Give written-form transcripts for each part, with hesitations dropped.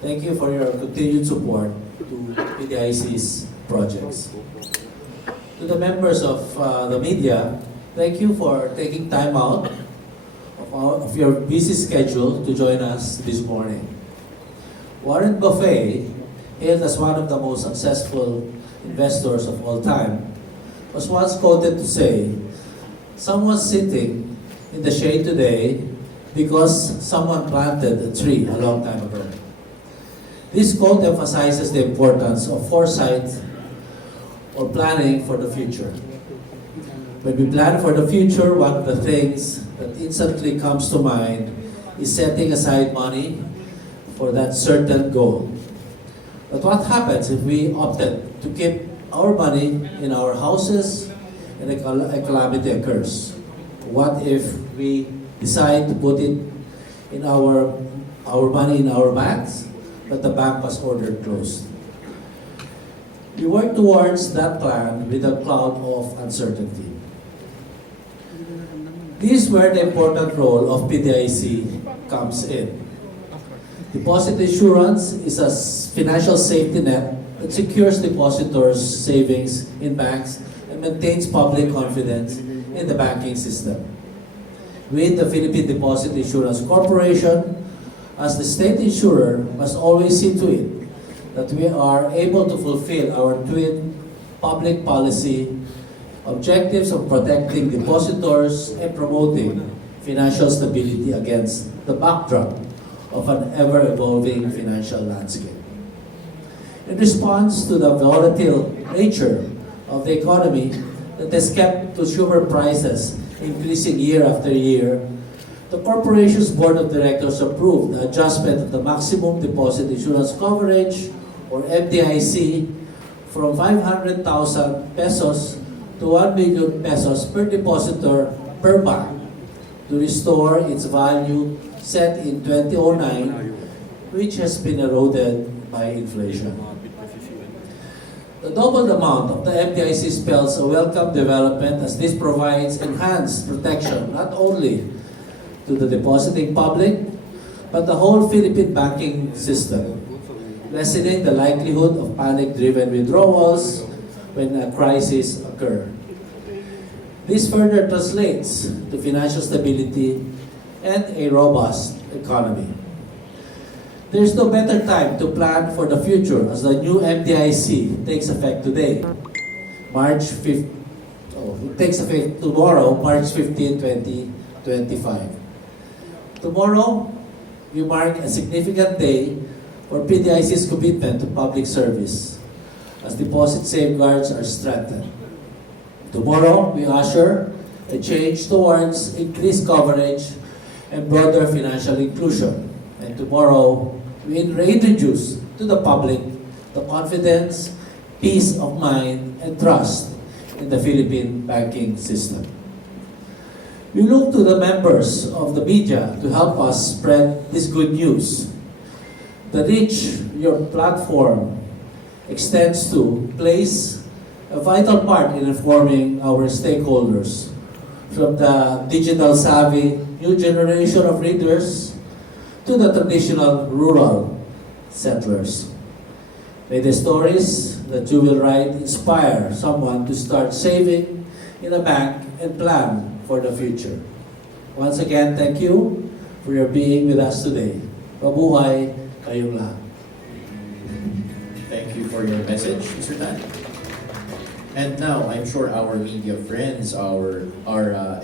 Thank you for your continued support to PDIC's projects. To the members of the media, thank you for taking time out of your busy schedule to join us this morning. Warren Buffett, hailed as one of the most successful investors of all time, was once quoted to say, "Someone's sitting in the shade today because someone planted a tree a long time ago." This quote emphasizes the importance of foresight or planning for the future. When we plan for the future, one of the things that instantly comes to mind is setting aside money for that certain goal. But what happens if we opted to keep our money in our houses and a calamity occurs? What if we decide to put it in our money in our banks, but the bank was ordered closed? We work towards that plan with a cloud of uncertainty. This is where the important role of PDIC comes in. Deposit insurance is a financial safety net that secures depositors' savings in banks and maintains public confidence in the banking system. We, the Philippine Deposit Insurance Corporation, as the state insurer, must always see to it that we are able to fulfill our twin public policy objectives of protecting depositors and promoting financial stability against the backdrop of an ever-evolving financial landscape. In response to the volatile nature of the economy that has kept consumer prices increasing year after year, the corporation's board of directors approved the adjustment of the maximum deposit insurance coverage, or MDIC, from 500,000 pesos to 1 million pesos per depositor per bank to restore its value set in 2009, which has been eroded by inflation. The doubled amount of the MDIC spells a welcome development, as this provides enhanced protection not only to the depositing public, but the whole Philippine banking system, lessening the likelihood of panic-driven withdrawals when a crisis occurs. This further translates to financial stability and a robust economy. There is no better time to plan for the future, as the new MDIC takes effect today, March 5th. It takes effect tomorrow, March 15, 2025. Tomorrow, we mark a significant day for PDIC's commitment to public service, as deposit safeguards are strengthened. Tomorrow, we usher a change towards increased coverage and broader financial inclusion. And tomorrow, we reintroduce to the public the confidence, peace of mind, and trust in the Philippine banking system. We look to the members of the media to help us spread this good news. The reach your platform extends to plays a vital part in informing our stakeholders, from the digital savvy new generation of readers to the traditional rural settlers. May the stories that you will write inspire someone to start saving in a bank and plan for the future. Once again, thank you for your being with us today. Mabuhay kayong lahat. Thank you for your message, Mr. Tan. And now, I'm sure our media friends are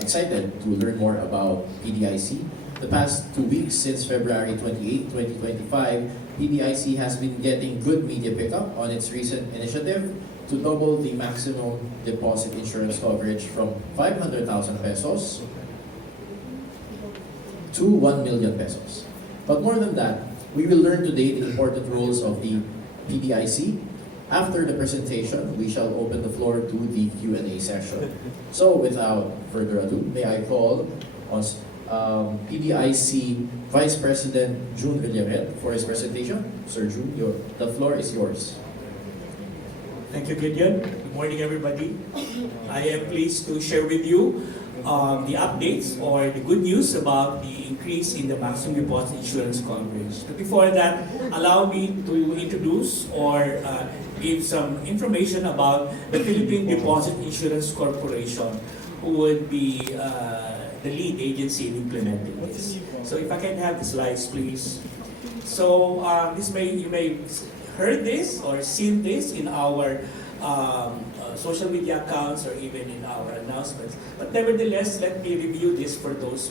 excited to learn more about PDIC. The past 2 weeks, since February 28, 2025, PDIC has been getting good media pickup on its recent initiative to double the maximum deposit insurance coverage from 500,000 pesos to 1 million pesos. But more than that, we will learn today the important roles of the PDIC. After the presentation, we shall open the floor to the Q&A session. So without further ado, may I call on PDIC Vice President June Villaret for his presentation. Sir June, the floor is yours. Thank you, Gideon. Good morning, everybody. I am pleased to share with you the updates or the good news about the increase in the maximum deposit insurance coverage. But before that, allow me to introduce or give some information about the Philippine Deposit Insurance Corporation, who would be the lead agency in implementing this. So if I can have the slides, please. So you may heard this or seen this in our social media accounts or even in our announcements. But nevertheless, let me review this for those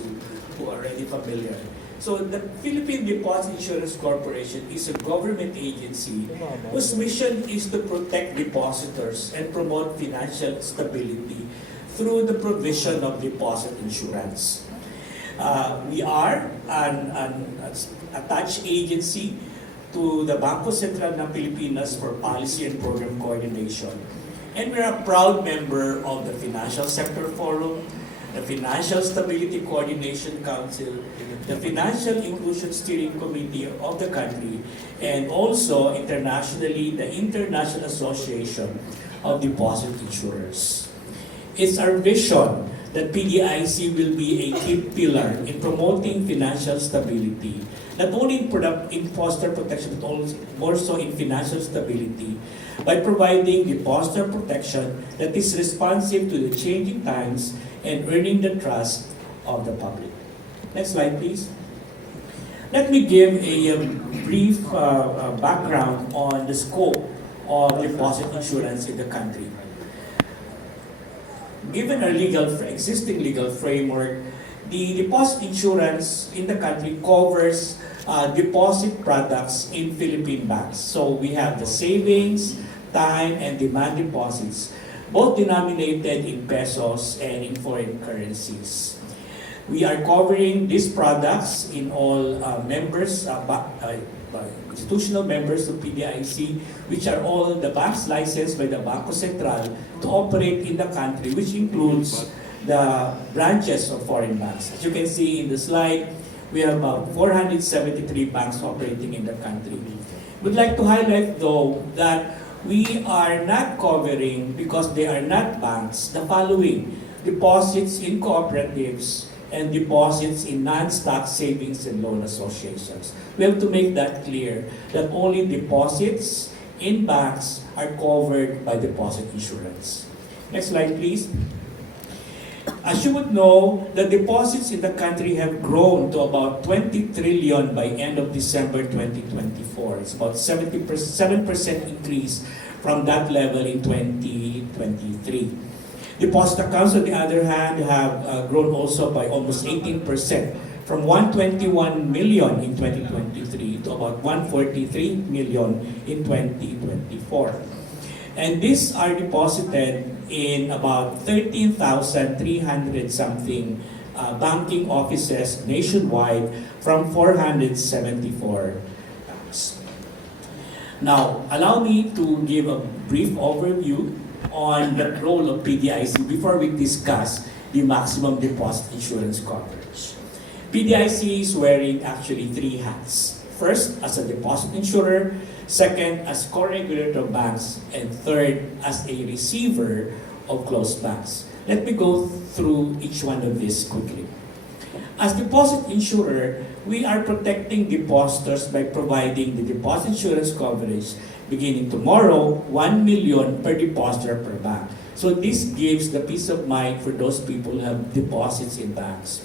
who are already familiar. So the Philippine Deposit Insurance Corporation is a government agency whose mission is to protect depositors and promote financial stability through the provision of deposit insurance. We are an attached agency to the Bangko Sentral ng Pilipinas for Policy and Program Coordination. And we're a proud member of the Financial Sector Forum, the Financial Stability Coordination Council, the Financial Inclusion Steering Committee of the country, and also internationally, the International Association of Deposit Insurers. It's our vision that PDIC will be a key pillar in promoting financial stability, not only in depositor protection, but also in financial stability, by providing depositor protection that is responsive to the changing times and earning the trust of the public. Next slide, please. Let me give a brief background on the scope of deposit insurance in the country. Given our existing legal framework, the deposit insurance in the country covers deposit products in Philippine banks. So we have the savings, time, and demand deposits, both denominated in pesos and in foreign currencies. We are covering these products in all members, institutional members of PDIC, which are all the banks licensed by the Bangko Sentral to operate in the country, which includes the branches of foreign banks. As you can see in the slide, we have about 473 banks operating in the country. We'd like to highlight, though, that we are not covering, because they are not banks, the following: deposits in cooperatives and deposits in non-stock savings and loan associations. We have to make that clear, that only deposits in banks are covered by deposit insurance. Next slide, please. As you would know, the deposits in the country have grown to about 20 trillion by end of December 2024. It's about 7% increase from that level in 2023. Deposit accounts, on the other hand, have grown also by almost 18%, from 121 million in 2023 to about 143 million in 2024. And these are deposited in about 13,300 something banking offices nationwide from 474 banks. Now, allow me to give a brief overview on the role of PDIC before we discuss the maximum deposit insurance coverage. PDIC is wearing actually three hats. First, as a deposit insurer. Second, as co-regulator of banks. And third, as a receiver of closed banks. Let me go through each one of these quickly. As deposit insurer, we are protecting depositors by providing the deposit insurance coverage beginning tomorrow, 1 million per depositor per bank. So this gives the peace of mind for those people who have deposits in banks.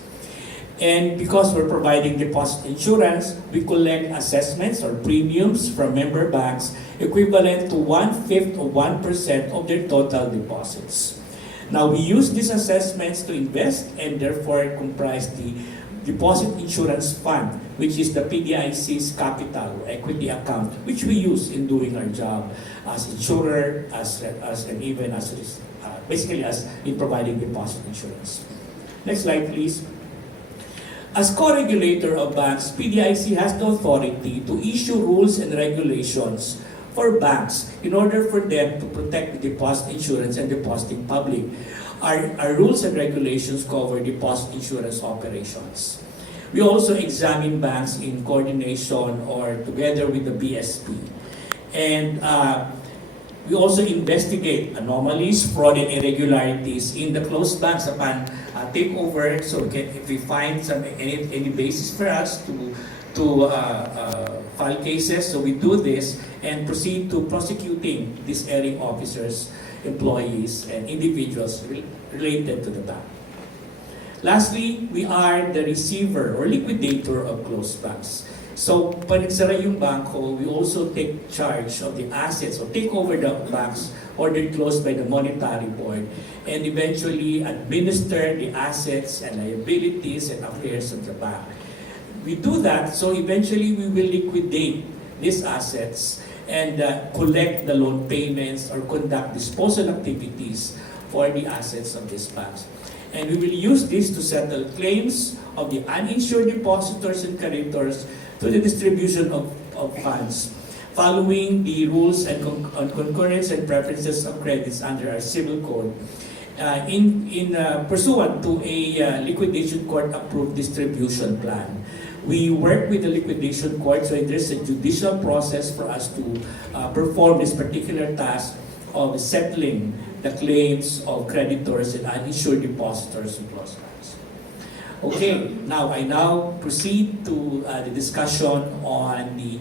And because we're providing deposit insurance, we collect assessments or premiums from member banks equivalent to 1/5 of 1% of their total deposits. Now, we use these assessments to invest and therefore comprise the Deposit Insurance Fund, which is the PDIC's capital or equity account, which we use in doing our job as insurer, basically as in providing deposit insurance. Next slide, please. As co-regulator of banks, PDIC has the authority to issue rules and regulations for banks in order for them to protect the deposit insurance and depositing public. Our rules and regulations cover deposit insurance operations. We also examine banks in coordination or together with the BSP. And We also investigate anomalies, fraud, and irregularities in the closed banks upon takeover. So if we find any basis for us to file cases, so we do this and proceed to prosecuting these erring officers, employees, and individuals related to the bank. Lastly, we are the receiver or liquidator of closed banks. So, pag nagsara yung bangko, we also take charge of the assets or take over the banks ordered closed by the monetary board and eventually administer the assets and liabilities and affairs of the bank. We do that, so eventually we will liquidate these assets and collect the loan payments or conduct disposal activities for the assets of these banks. And we will use this to settle claims of the uninsured depositors and creditors to the distribution of funds, following the rules and concurrence and preferences of credits under our civil code, pursuant to a liquidation court approved distribution plan. We work with the liquidation court, so there's a judicial process for us to perform this particular task of settling the claims of creditors and uninsured depositors and closed banks. Okay, I now proceed to the discussion on the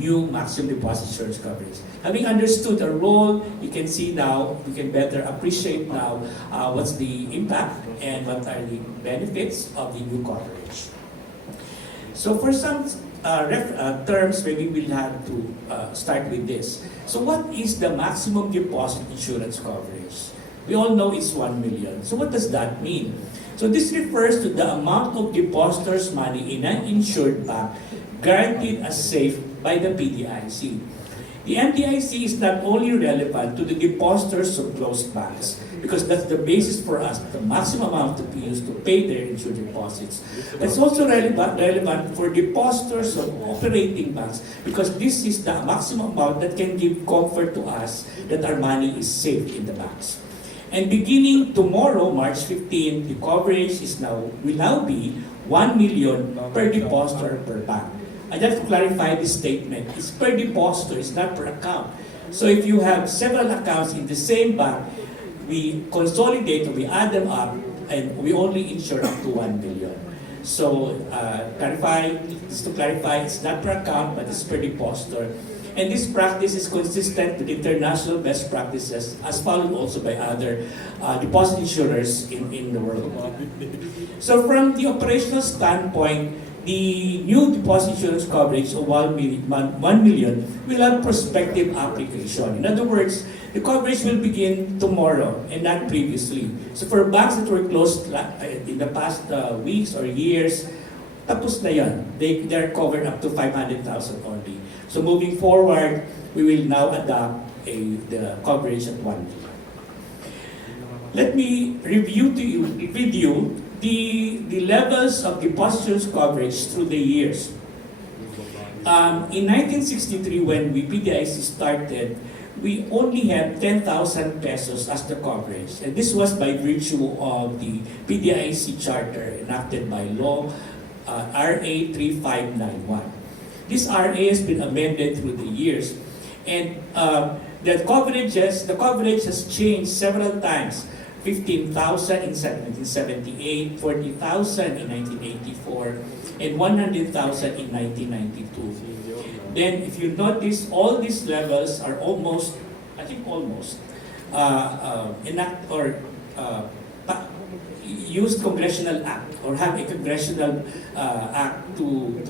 new maximum deposit insurance coverage. Having understood the role, you can see now, you can better appreciate now what's the impact and what are the benefits of the new coverage. So for some terms, maybe we'll have to start with this. So what is the maximum deposit insurance coverage? We all know it's 1 million. So what does that mean? So this refers to the amount of depositors' money in an insured bank guaranteed as safe by the PDIC. The MDIC is not only relevant to the depositors of closed banks, because that's the basis for us, the maximum amount to be used to pay their insured deposits. But it's also relevant for depositors of operating banks, because this is the maximum amount that can give comfort to us that our money is safe in the banks. And beginning tomorrow, March 15, the coverage will now be 1 million per depositor per bank. I'd like to clarify this statement. It's per depositor, it's not per account. So if you have several accounts in the same bank, we consolidate, we add them up, and we only insure up to 1 million. So just to clarify, it's not per account, but it's per depositor. And this practice is consistent with international best practices as followed also by other deposit insurers in the world. So from the operational standpoint, the new deposit insurance coverage of 1 million will have prospective application. In other words, the coverage will begin tomorrow and not previously. So for banks that were closed in the past weeks or years, tapos na yan. They're covered up to 500,000 only. So moving forward, we will now adopt the coverage at 1 million. Let me review the levels of deposit coverage through the years. In 1963, when PDIC started, we only had 10,000 pesos as the coverage. And this was by virtue of the PDIC charter enacted by law, RA 3591. This RA has been amended through the years. And the coverage has changed several times. 15,000 in 1978, 40,000 in 1984, and 100,000 in 1992. Then, if you notice, all these levels are almost use congressional act or have a congressional act to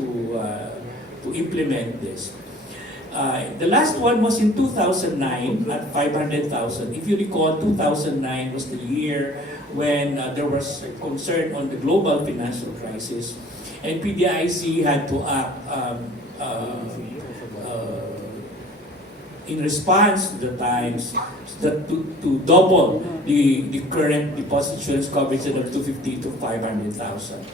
implement this. The last one was in 2009 at 500,000. If you recall, 2009 was the year when there was concern on the global financial crisis, and PDIC had to act in response to the times to double the current deposit insurance coverage of 250 to 500,000.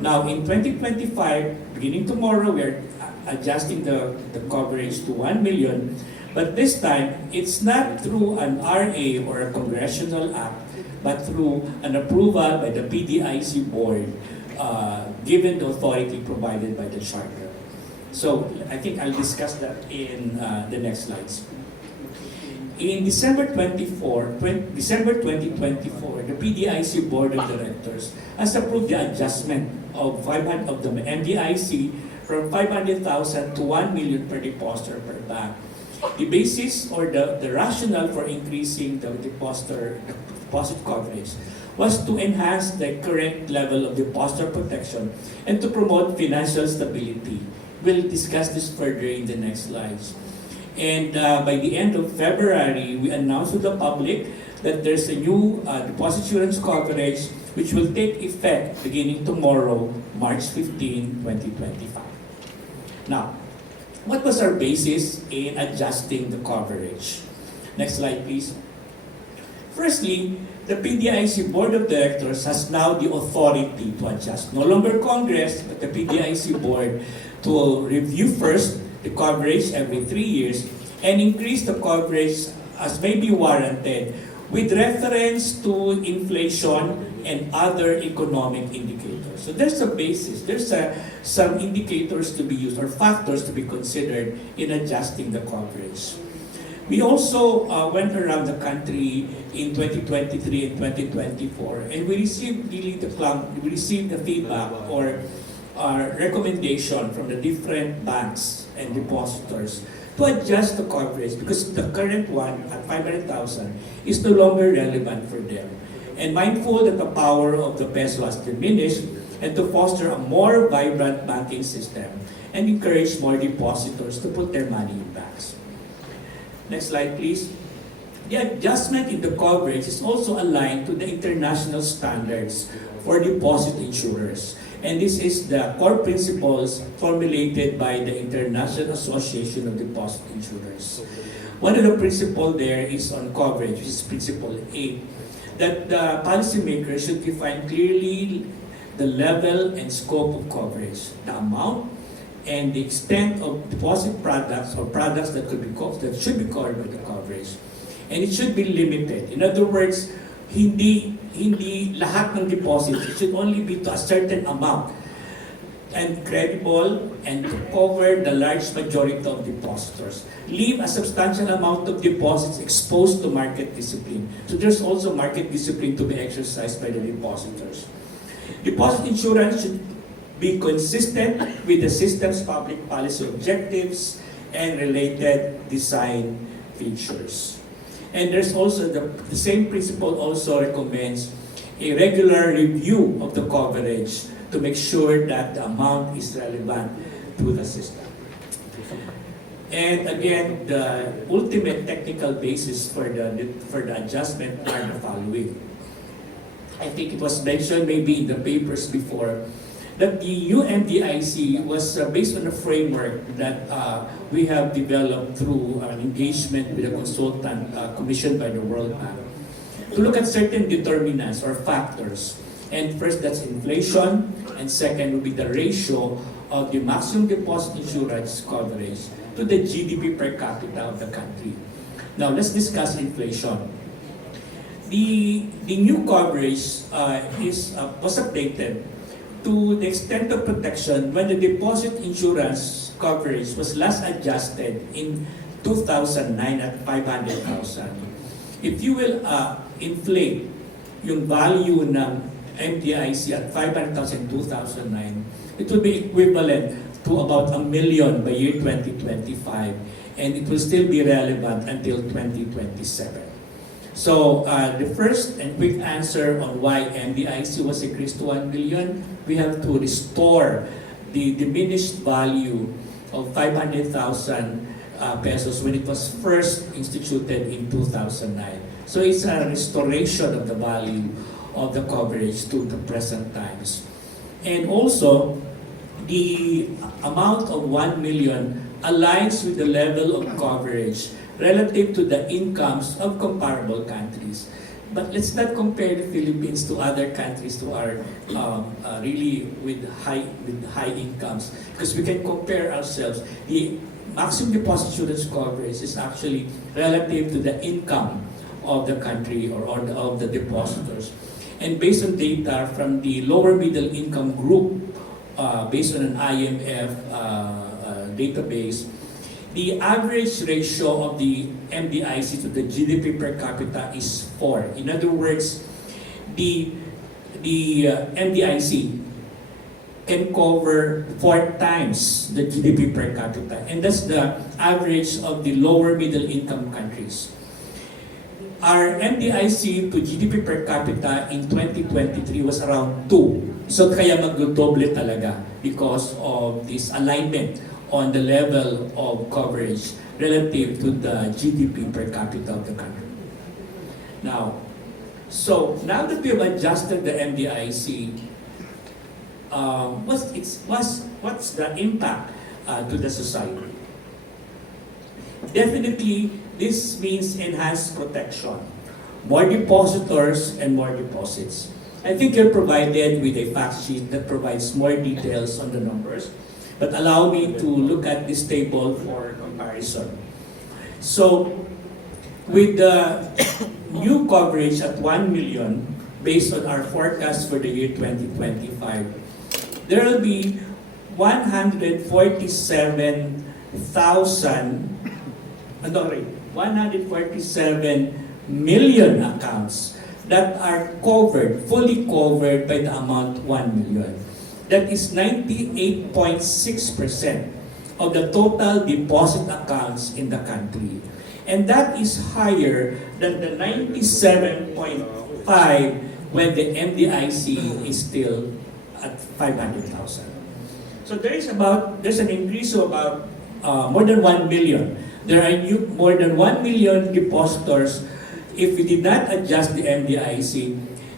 Now in 2025, beginning tomorrow, we are adjusting the coverage to 1 million, but this time it's not through an RA or a congressional act, but through an approval by the PDIC board, given the authority provided by the charter. So I think I'll discuss that in the next slides. In December 2024, the PDIC Board of Directors has approved the adjustment of the MDIC from 500,000 to 1 million per depositor per bank. The basis or the rationale for increasing the deposit coverage was to enhance the current level of depositor protection and to promote financial stability. We'll discuss this further in the next slides. And by the end of February, we announced to the public that there's a new deposit insurance coverage which will take effect beginning tomorrow, March 15, 2025. Now, what was our basis in adjusting the coverage? Next slide, please. Firstly, the PDIC Board of Directors has now the authority to adjust. No longer Congress, but the PDIC Board to review first the coverage every 3 years and increase the coverage as may be warranted with reference to inflation and other economic indicators. So there's a basis, there's some indicators to be used or factors to be considered in adjusting the coverage. We also went around the country in 2023 and 2024, and we received the feedback or recommendation from the different banks and depositors to adjust the coverage because the current one at 500,000 is no longer relevant for them. And mindful that the power of the peso has diminished and to foster a more vibrant banking system and encourage more depositors to put their money in banks. Next slide, please. The adjustment in the coverage is also aligned to the international standards for deposit insurers. And this is the core principles formulated by the International Association of Deposit Insurers. One of the principles there is on coverage, which is Principle 8, that the policymakers should define clearly the level and scope of coverage, the amount and the extent of deposit products or products that should be covered by the coverage. And it should be limited. In other words, hindi lahat ng deposit. It should only be to a certain amount and credible and to cover the large majority of depositors. Leave a substantial amount of deposits exposed to market discipline. So there's also market discipline to be exercised by the depositors. Deposit insurance should be consistent with the system's public policy objectives and related design features. And there's also the same principle also recommends a regular review of the coverage to make sure that the amount is relevant to the system. And again, the ultimate technical basis for the adjustment are the following. I think it was mentioned maybe in the papers before that the UMDIC was based on a framework that we have developed through an engagement with a consultant commissioned by the World Bank to look at certain determinants or factors. And first, that's inflation, and second would be the ratio of the maximum deposit insurance coverage to the GDP per capita of the country. Now, let's discuss inflation. The new coverage was updated to the extent of protection when the deposit insurance coverage was last adjusted in 2009 at 500,000. If you will inflate yung value ng MDIC at 500,000 in 2009, it will be equivalent to about 1 million by year 2025, and it will still be relevant until 2027. So the first and quick answer on why MDIC was increased to 1 million, we have to restore the diminished value of 500,000 pesos when it was first instituted in 2009. So it's a restoration of the value of the coverage to the present times. And also, the amount of 1 million aligns with the level of coverage relative to the incomes of comparable countries. But let's not compare the Philippines to other countries who are really with high incomes, because we can compare ourselves. The maximum deposit insurance coverage is actually relative to the income of the country or of the depositors. And based on data from the lower middle income group, based on an IMF database, the average ratio of the MDIC to the GDP per capita is 4. In other words, the MDIC can cover 4 times the GDP per capita, and that's the average of the lower middle income countries. Our MDIC to GDP per capita in 2023 was around 2. So kaya magdodoble talaga because of this alignment on the level of coverage relative to the GDP per capita of the country. Now that we have adjusted the MDIC, what's the impact to the society? Definitely, this means enhanced protection, more depositors and more deposits. I think you're provided with a fact sheet that provides more details on the numbers, but allow me to look at this table for comparison. So, with the new coverage at 1 million, based on our forecast for the year 2025, there will be 147 million accounts that are covered, fully covered by the amount 1 million. That is 98.6% of the total deposit accounts in the country. And that is higher than the 97.5 when the MDIC is still at 500,000. So there's an increase of about more than 1 million. There are more than 1 million depositors. If we did not adjust the MDIC,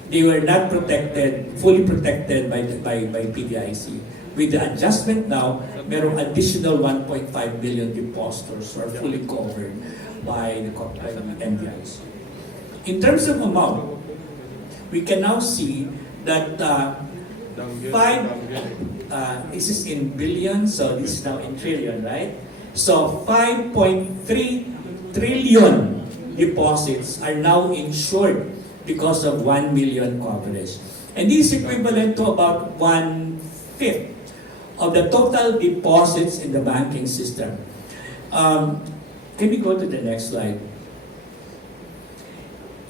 they were not protected, fully protected by PDIC. With the adjustment now, merong additional 1.5 million depositors who are fully covered by the MDIC. In terms of amount, we can now see that this is in billions, so this is now in trillion, right? So 5.3 trillion deposits are now insured because of 1 million coverage. And this is equivalent to about 1/5 of the total deposits in the banking system. Can we go to the next slide?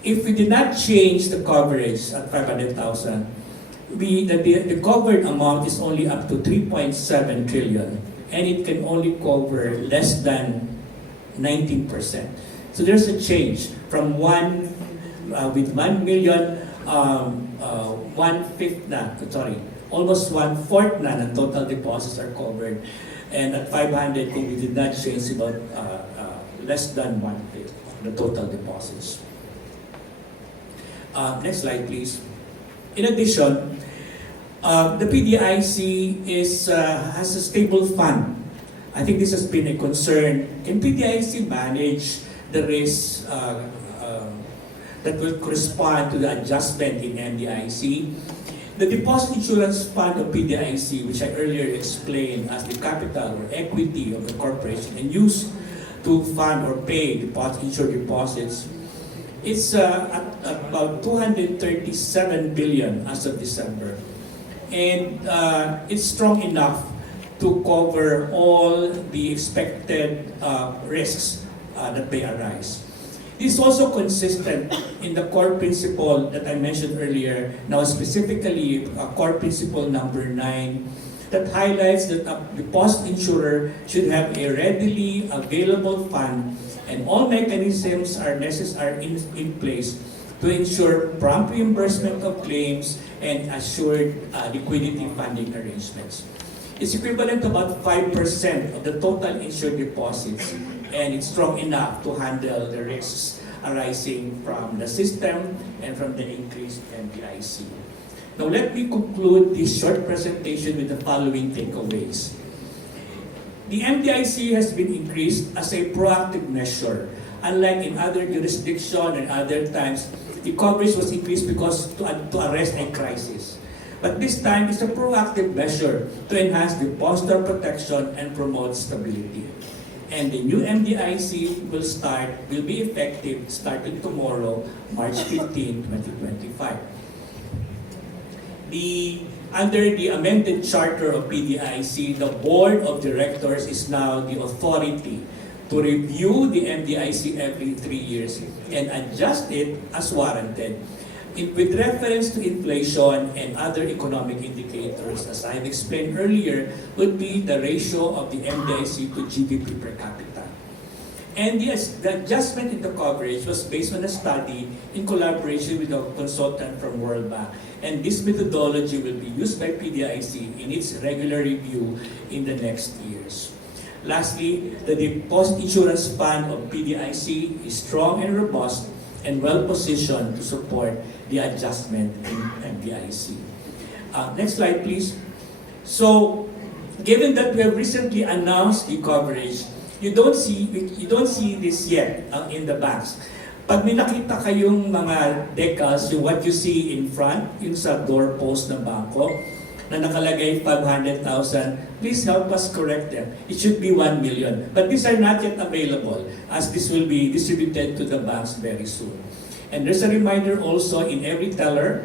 If we did not change the coverage at 500,000, the covered amount is only up to 3.7 trillion, and it can only cover less than 19%. So there's a change from with 1 million, almost 1/4 na ng total deposits are covered, and at 500, we did not change about less than 1/5 of the total deposits. Next slide, please. In addition, the PDIC has a stable fund. I think this has been a concern. Can PDIC manage the risks that will correspond to the adjustment in MDIC? The Deposit Insurance Fund of PDIC, which I earlier explained as the capital or equity of the corporation and used to fund or pay insured deposits, it's at about 237 billion as of December. And it's strong enough to cover all the expected risks that may arise. This is also consistent in the core principle that I mentioned earlier, now specifically core principle number 9, that highlights that a deposit insurer should have a readily available fund, and all mechanisms are in place to ensure prompt reimbursement of claims and assured liquidity funding arrangements. It's equivalent to about 5% of the total insured deposits, and it's strong enough to handle the risks arising from the system and from the increased MDIC. Now let me conclude this short presentation with the following takeaways. The MDIC has been increased as a proactive measure. Unlike in other jurisdictions and other times, the coverage was increased because to arrest a crisis. But this time, it's a proactive measure to enhance depositor protection and promote stability. And the new MDIC will be effective starting tomorrow, March 15, 2025. The under the amended charter of PDIC, the board of directors is now the authority to review the MDIC every 3 years and adjust it as warranted with reference to inflation and other economic indicators, as I've explained earlier, would be the ratio of the MDIC to GDP per capita. And the adjustment in the coverage was based on a study in collaboration with a consultant from World Bank. And this methodology will be used by PDIC in its regular review in the next years. Lastly, the Deposit Insurance Fund of PDIC is strong and robust and well-positioned to support the adjustment in MDIC. Next slide, please. So, given that we have recently announced the coverage, you don't see this yet in the banks. Pag may nakita kayong mga decals, yung what you see in front, yung sa doorpost ng bangko, na nakalagay 500,000, please help us correct them. It should be 1 million. But these are not yet available, as this will be distributed to the banks very soon. And there's a reminder also in every teller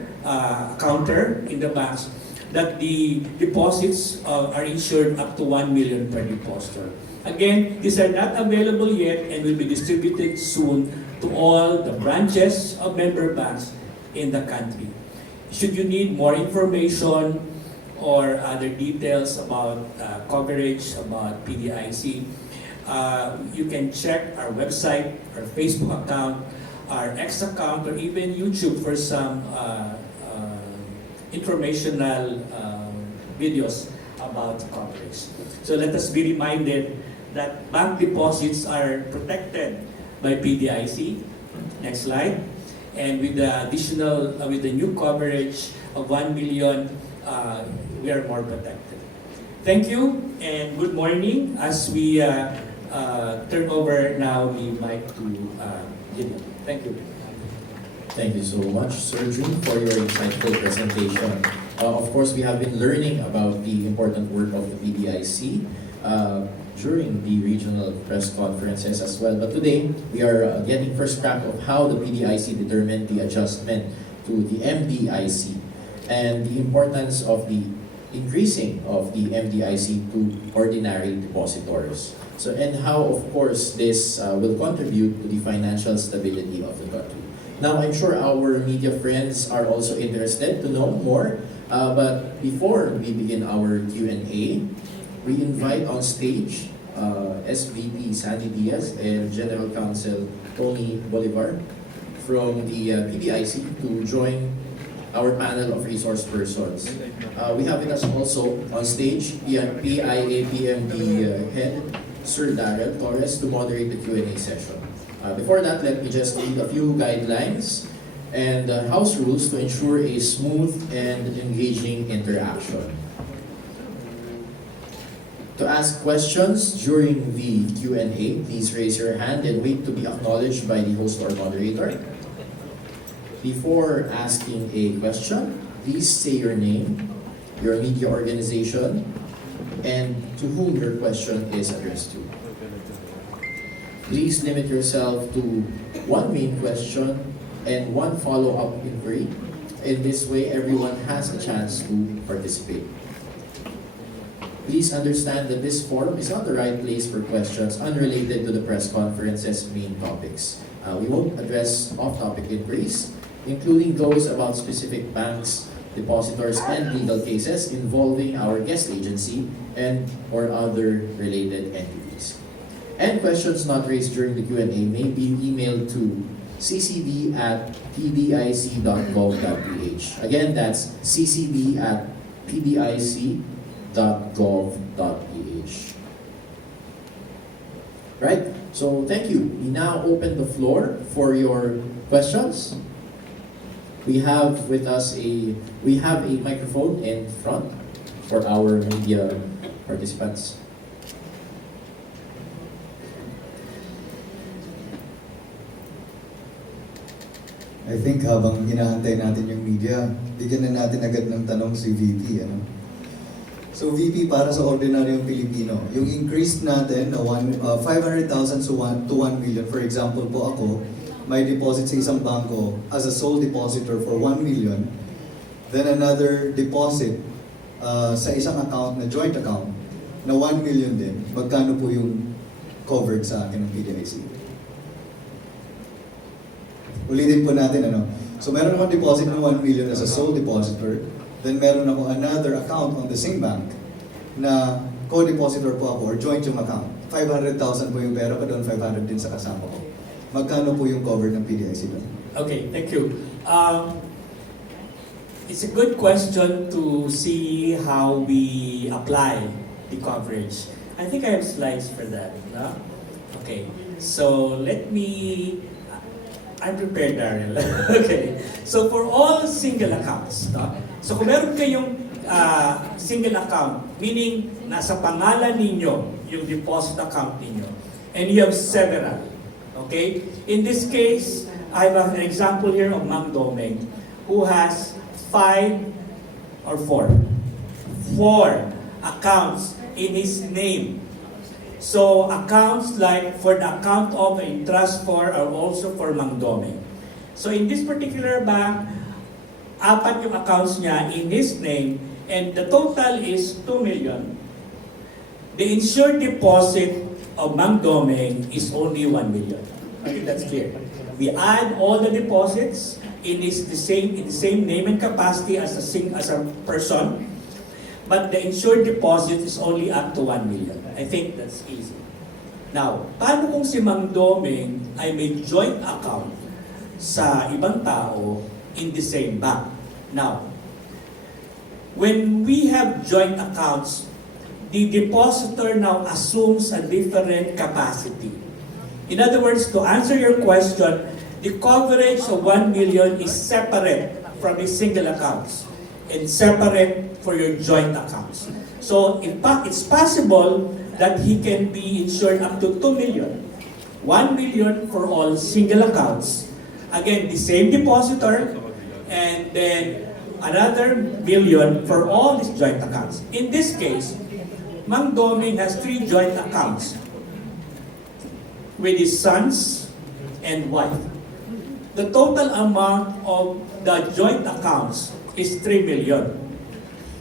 counter in the banks that the deposits are insured up to 1 million per depositor. Again, these are not available yet and will be distributed soon to all the branches of member banks in the country. Should you need more information or other details about coverage, about PDIC, you can check our website, our Facebook account, our X account, or even YouTube for some informational videos about coverage. So let us be reminded that bank deposits are protected by PDIC. Next slide. And with the additional, with the new coverage of 1 million, we are more protected. Thank you and good morning as we turn over now the mic to Gideon. Thank you. Thank you so much, Sir June, for your insightful presentation. Of course, we have been learning about the important work of the PDIC during the regional press conferences as well. But today, we are getting first crack of how the PDIC determined the adjustment to the MDIC and the importance of the increasing of the MDIC to ordinary depositors. So, and how, of course, this will contribute to the financial stability of the country. Now, I'm sure our media friends are also interested to know more. But before we begin our Q&A, we invite on stage SVP Sandy Diaz and General Counsel Tony Bolivar from the PDIC to join our panel of resource persons. We have with us also on stage PIA-PMD head Sir Darrell Torres to moderate the Q&A session. Before that, let me just read a few guidelines and house rules to ensure a smooth and engaging interaction. To ask questions during the Q&A, please raise your hand and wait to be acknowledged by the host or moderator. Before asking a question, please say your name, your media organization, and to whom your question is addressed to. Please limit yourself to one main question and one follow-up inquiry. In this way, everyone has a chance to participate. Please understand that this forum is not the right place for questions unrelated to the press conference's main topics. We won't address off-topic inquiries, including those about specific banks, depositors, and legal cases involving our guest agency and or other related entities. And questions not raised during the Q&A may be emailed to ccb@pdic.gov.ph. Again, that's ccb@pdic.gov.ph. Right? So thank you. We now open the floor for your questions. We have with us a microphone in front for our media participants. I think habang hinahantay natin yung media, bigyan na natin agad ng tanong si VP. Ano? So VP, para sa ordinaryong Pilipino, yung increase natin na 500,000 to 1 million, for example po ako, may deposit sa isang bangko as a sole depositor for 1 million, then another deposit sa isang account na joint account na 1 million din, magkano po yung covered sa akin ng PDIC? Ulitin po natin, ano? So meron akong deposit ng 1 million as a sole depositor, then meron ako another account on the same bank na co-depositor po ako or joint yung account. 500,000 po yung pera ko doon, 500 din sa kasama ko. Magkano po yung covered ng PDIC doon? Okay, thank you. It's a good question to see how we apply the coverage. I think I have slides for that. No? Okay, so let me... I'm prepared, Daryl. Okay, so for all single accounts, no? So kung meron kayong single account, meaning nasa pangalan ninyo yung deposit account ninyo, and you have several, okay? In this case, I have an example here of Mang Domeng, who has 4 accounts in his name. So accounts like for the account of a trust for are also for Mang Domeng. So in this particular bank, 4 yung accounts niya in his name, and the total is 2 million. The insured deposit of Mang Domeng is only 1 million. I think that's clear. We add all the deposits in the same name and capacity as a person, but the insured deposit is only up to 1 million. I think that's easy. Now, paano kung si Mang Domeng ay may joint account sa ibang tao in the same bank? Now, when we have joint accounts, the depositor now assumes a different capacity. In other words, to answer your question, the coverage of 1 million is separate from the single accounts and separate for your joint accounts. So, in fact, it's possible that he can be insured up to 2 million. 1 million for all single accounts. Again, the same depositor, and then another million for all his joint accounts. In this case, Mang Domeng has 3 joint accounts with his sons and wife. The total amount of the joint accounts is 3 million.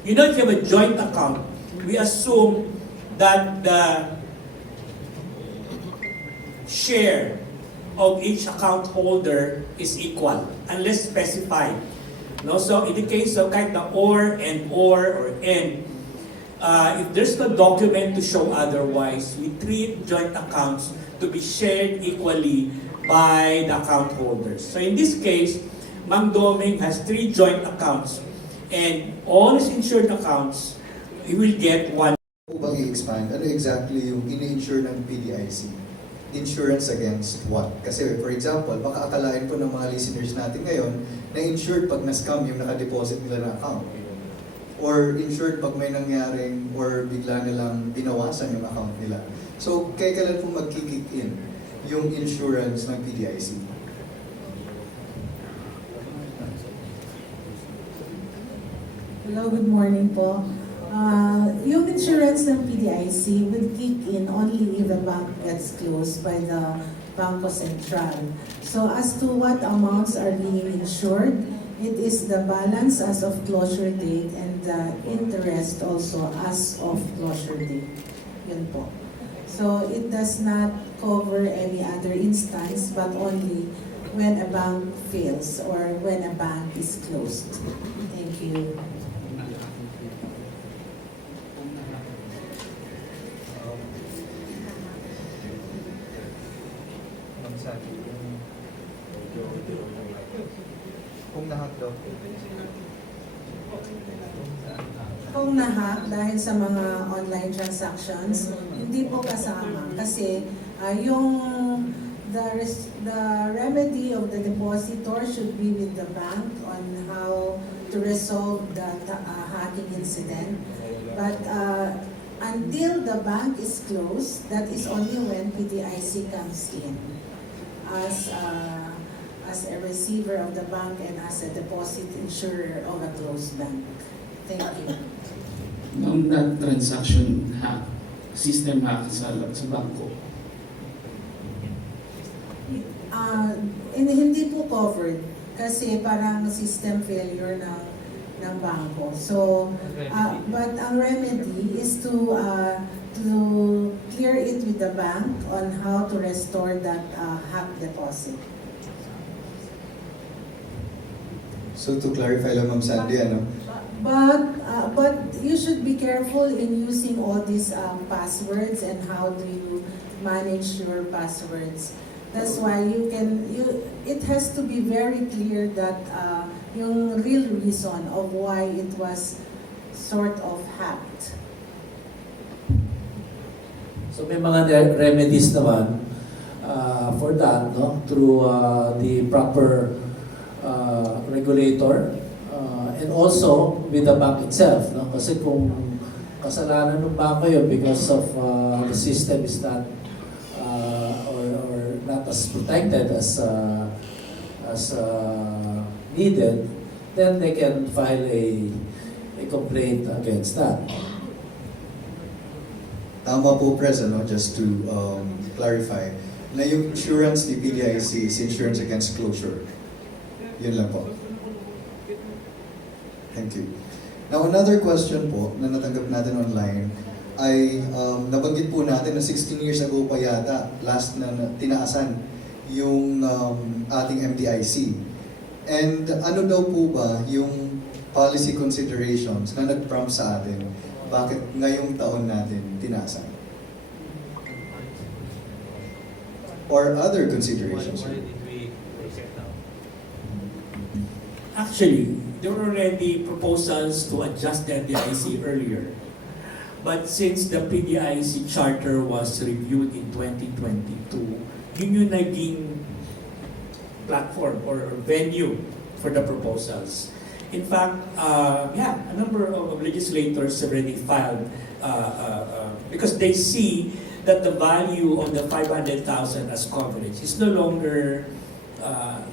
You know, if you have a joint account, we assume that the share of each account holder is equal, unless specified. No, so in the case of kahit na or and, if there's no document to show otherwise, we treat joint accounts to be shared equally by the account holders. So in this case, Mang Domeng has 3 joint accounts, and all his insured accounts, he will get 1. Kung bang i-expand, ano exactly yung ini-insure ng PDIC? Insurance against what? Kasi for example, baka akalain po ng mga listeners natin ngayon na insured pag na-scam yung nakadeposit nila na account. Or insured pag may nangyaring or bigla nilang binawasan yung account nila. So, kailan po magkikick in yung insurance ng PDIC? Hello, good morning po. Yung insurance ng PDIC will kick in only if the bank gets closed by the Bangko Sentral. So as to what amounts are being insured, it is the balance as of closure date and the interest also as of closure date. Yun po. So it does not cover any other instance but only when a bank fails or when a bank is closed. Thank you. Kung nahack daw. Kung nahack dahil sa mga online transactions, hindi po kasama kasi yung the remedy of the depositor should be with the bank on how to resolve the hacking incident. But until the bank is closed, that is only when PDIC comes in as a receiver of the bank and as a deposit insurer of a closed bank. Thank you. Nung that transaction hack, system hack sa bangko, Hindi po covered kasi parang system failure ng bangko. So, but ang remedy is to clear it with the bank on how to restore that hacked deposit. So to clarify lang, Ma'am Sandy, ano? But you should be careful in using all these passwords and how do you manage your passwords. That's why it has to be very clear that yung real reason of why it was sort of hacked. So may mga remedies naman for that, no? Through the proper regulator and also with the bank itself, no? Kasi kung kasalanan ng bangko yun because of the system is not or not as protected as needed, then they can file a complaint against that. Tama po, Pres, ano? Just to clarify, na yung insurance ni PDIC is insurance against closure. Yun lang po. Thank you. Now, another question po na natanggap natin online ay nabanggit po natin na 16 years ago pa yata last na tinaasan yung ating MDIC. And ano daw po ba yung policy considerations na nag-prompt sa atin bakit ngayong taon natin tinaasan? Or other considerations? Actually, there were already proposals to adjust the PDIC earlier. But since the PDIC charter was reviewed in 2022, yun yung naging platform or venue for the proposals. In fact, a number of legislators already filed because they see that the value of the 500,000 as coverage is no longer,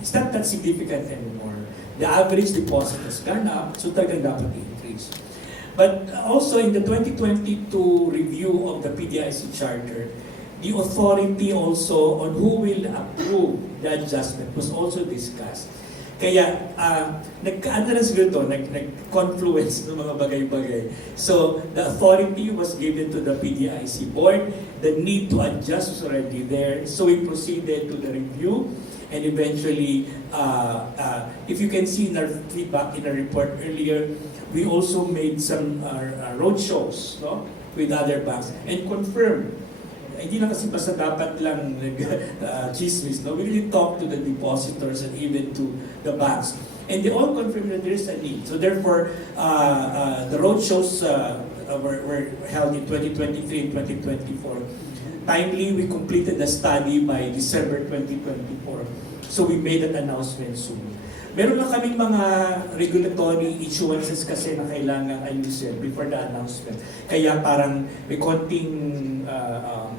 it's not that significant anymore. The average deposit has gone up, so talagang dapat i-increase. But also in the 2022 review of the PDIC charter, the authority also on who will approve the adjustment was also discussed. Kaya nagkaano na siguro ito, nag-confluence ng mga bagay-bagay. So the authority was given to the PDIC board, the need to adjust was already there, so we proceeded to the review. And eventually, if you can see in our feedback in our report earlier, we also made some road shows, no, with other banks and confirmed. Hindi na kasi basta dapat lang chismis, no? We really talk to the depositors and even to the banks. And they all confirmed that there is a need. So therefore, the road shows were held in 2023 and 2024. Timely, we completed the study by December 2024. So we made that announcement soon. Meron na kaming mga regulatory issuances kasi na kailangan ayusin before the announcement. Kaya parang may konting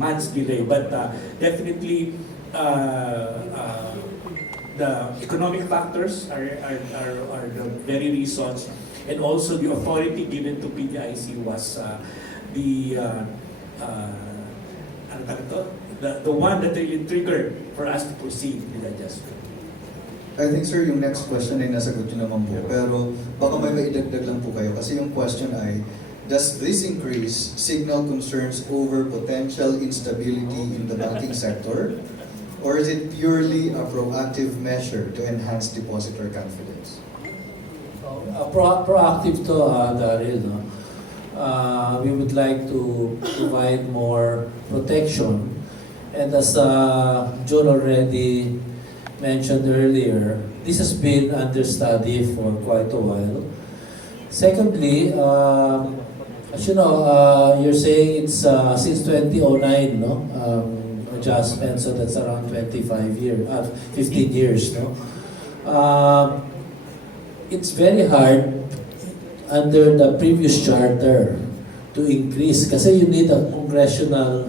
months delay. But definitely, the economic factors are the very reasons. And also the authority given to PDIC was the one that really triggered for us to proceed with adjustment. I think, sir, yung next question ay nasagot nyo naman po. Pero baka may maidagdag lang po kayo. Kasi yung question ay, does this increase signal concerns over potential instability in the banking sector? Or is it purely a proactive measure to enhance depositor confidence? Proactive to, Daryl, no? We would like to provide more protection. And as June already mentioned earlier, this has been under study for quite a while. Secondly, as you know, you're saying it's since 2009, no? Adjustment, so that's around 15 years, no? It's very hard under the previous charter to increase kasi you need a congressional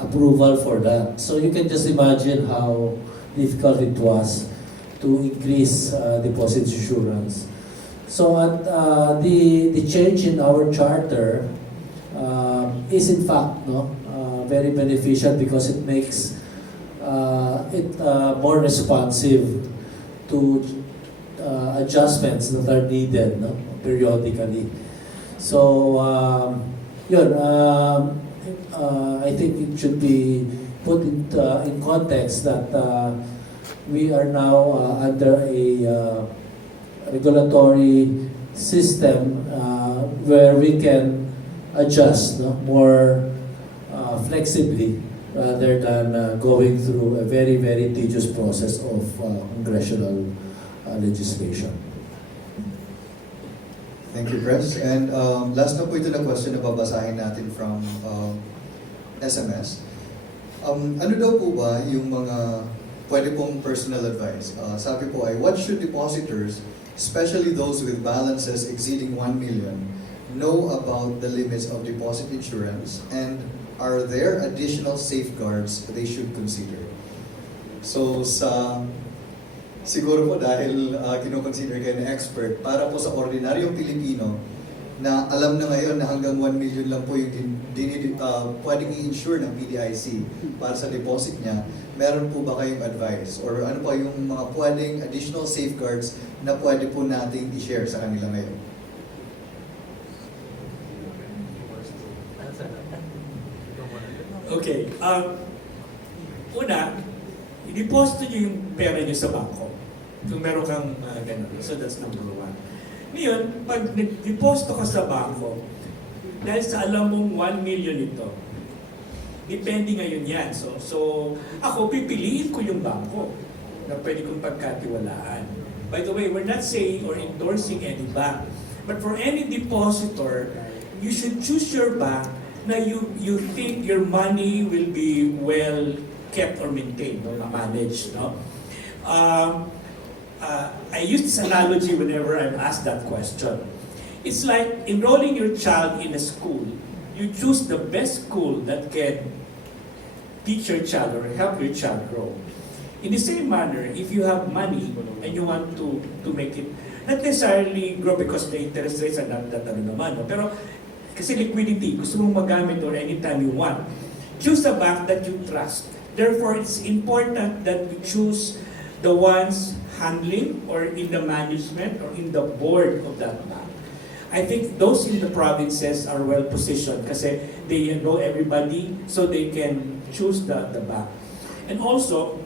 approval for that. So you can just imagine how difficult it was to increase deposit insurance. So the change in our charter is in fact very beneficial because it makes it more responsive to adjustments that are needed, no, periodically. So, I think it should be put in context that we are now under a regulatory system where we can adjust, no, more flexibly rather than going through a very, very tedious process of congressional legislation. Thank you, Pres. And last na po ito na question na babasahin natin from SMS. Ano daw po ba yung mga pwede pong personal advice? Sabi po ay, what should depositors, especially those with balances exceeding 1 million, know about the limits of deposit insurance, and are there additional safeguards they should consider? So siguro po dahil kinoconsider kayo na expert, para po sa ordinaryong Pilipino na alam na ngayon na hanggang 1 million lang po yung pwedeng i-insure ng PDIC para sa deposit niya, meron po ba kayong advice? Or ano pa yung mga pwedeng additional safeguards na pwede po nating i-share sa kanila ngayon? Okay. Una, i-deposit nyo yung pera nyo sa bangko. Kung meron kang ganun. So that's number one. Ngayon, pag nag-deposit ka sa bangko, dahil sa alam mong 1 million ito, depende ngayon yan. So ako, pipiliin ko yung bangko na pwede kong pagkatiwalaan. By the way, we're not saying or endorsing any bank. But for any depositor, you should choose your bank na you think your money will be well kept or maintained or managed, no? I use this analogy whenever I'm asked that question. It's like enrolling your child in a school. You choose the best school that can teach your child or help your child grow. In the same manner, if you have money and you want to make it not necessarily grow because the interest rates are not that naman, no? Pero kasi liquidity, gusto mong magamit or anytime you want. Choose a bank that you trust. Therefore, it's important that we choose the ones handling or in the management or in the board of that bank. I think those in the provinces are well positioned kasi they know everybody so they can choose the bank. And also,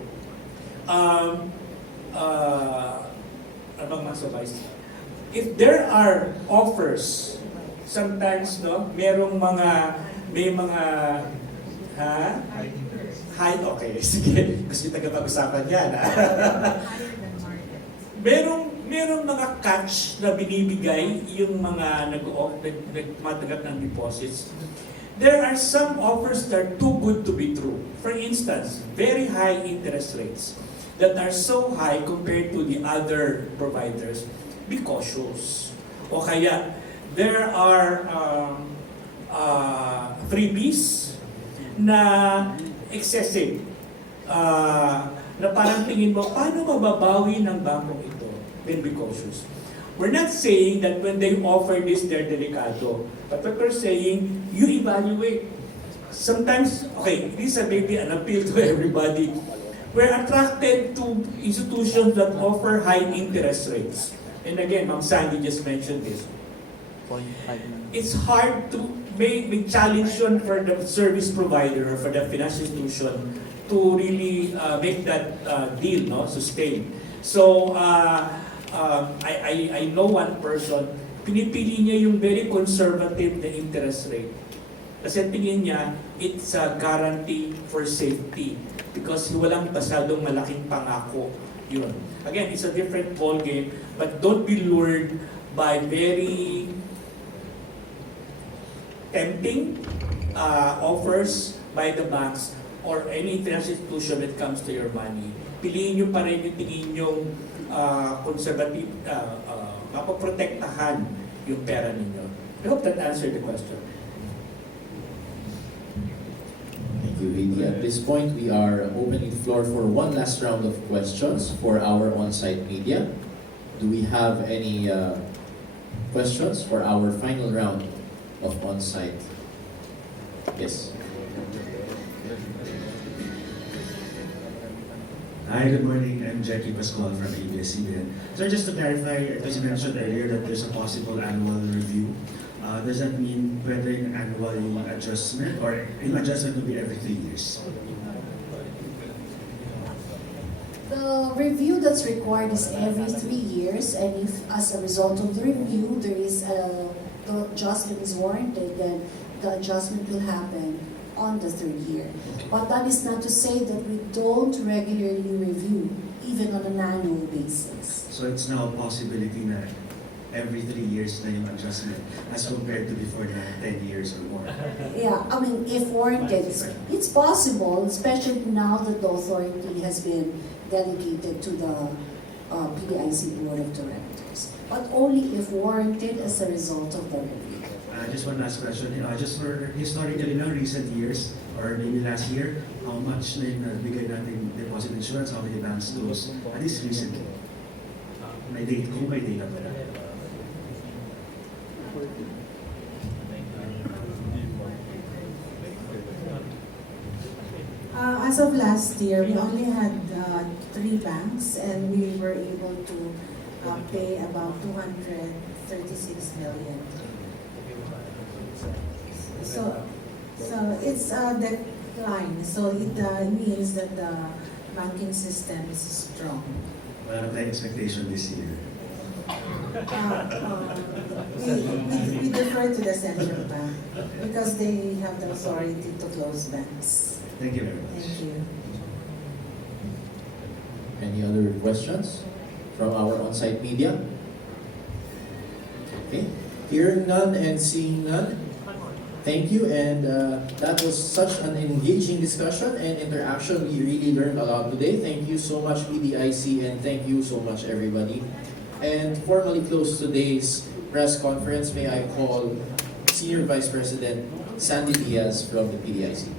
if there are offers, sometimes, no, may mga high, okay, sige, gusto yung tagapag-usapan yan. merong mga catch na binibigay yung mga nagmatanggap ng deposits. There are some offers that are too good to be true. For instance, very high interest rates that are so high compared to the other providers. Be cautious. O kaya, there are freebies na excessive. Na parang tingin mo, paano mababawi ng bangkong ito? Then be cautious. We're not saying that when they offer this, they're delicado. But what we're saying, you evaluate. Sometimes, okay, this is maybe an appeal to everybody. We're attracted to institutions that offer high interest rates. And again, Ma'am Sandy just mentioned this. It's hard to make challenge yun for the service provider or for the financial institution to really make that deal, no, sustain. So, I know one person, pinipili niya yung very conservative na interest rate. Kasi tingin niya, it's a guarantee for safety because walang masyadong malaking pangako yun. Again, it's a different ball game, but don't be lured by very tempting offers by the banks or any financial institution that comes to your money. Piliin nyo pa rin yung tingin yung conservative, mapaprotektahan yung pera ninyo. I hope that answered the question. Thank you, Ricky. At this point, we are opening the floor for one last round of questions for our on-site media. Do we have any questions for our final round of on-site? Yes. Hi, good morning. I'm Jackie Pascual from ABS-CBN. So just to clarify, it was mentioned earlier that there's a possible annual review. Does that mean whether an annual yung adjustment or yung adjustment will be every 3 years? The review that's required is every 3 years, and if as a result of the review, there is the adjustment is warranted, then the adjustment will happen on the 3rd year. But that is not to say that we don't regularly review, even on an annual basis. So it's now a possibility na every 3 years na yung adjustment as compared to before na 10 years or more. Yeah, I mean, if warranted, it's possible, especially now that the authority has been delegated to the PDIC Board of Directors, but only if warranted as a result of the review. Just one last question. Just for historically now, recent years, or maybe last year, how much na yung nabigay natin deposit insurance, how many banks those, at least recently? May date, kung may data pala. As of last year, we only had 3 banks, and we were able to pay about 236 million. So it's a decline. So it means that the banking system is strong. Wala na tayong expectation this year. We defer to the central bank because they have the authority to close banks. Thank you very much. Thank you. Any other questions from our on-site media? Okay, hearing none and seeing none, thank you. And that was such an engaging discussion and interaction. We really learned a lot today. Thank you so much, PDIC, and thank you so much, everybody. And formally close today's press conference, may I call Senior Vice President Sandy Diaz from the PDIC.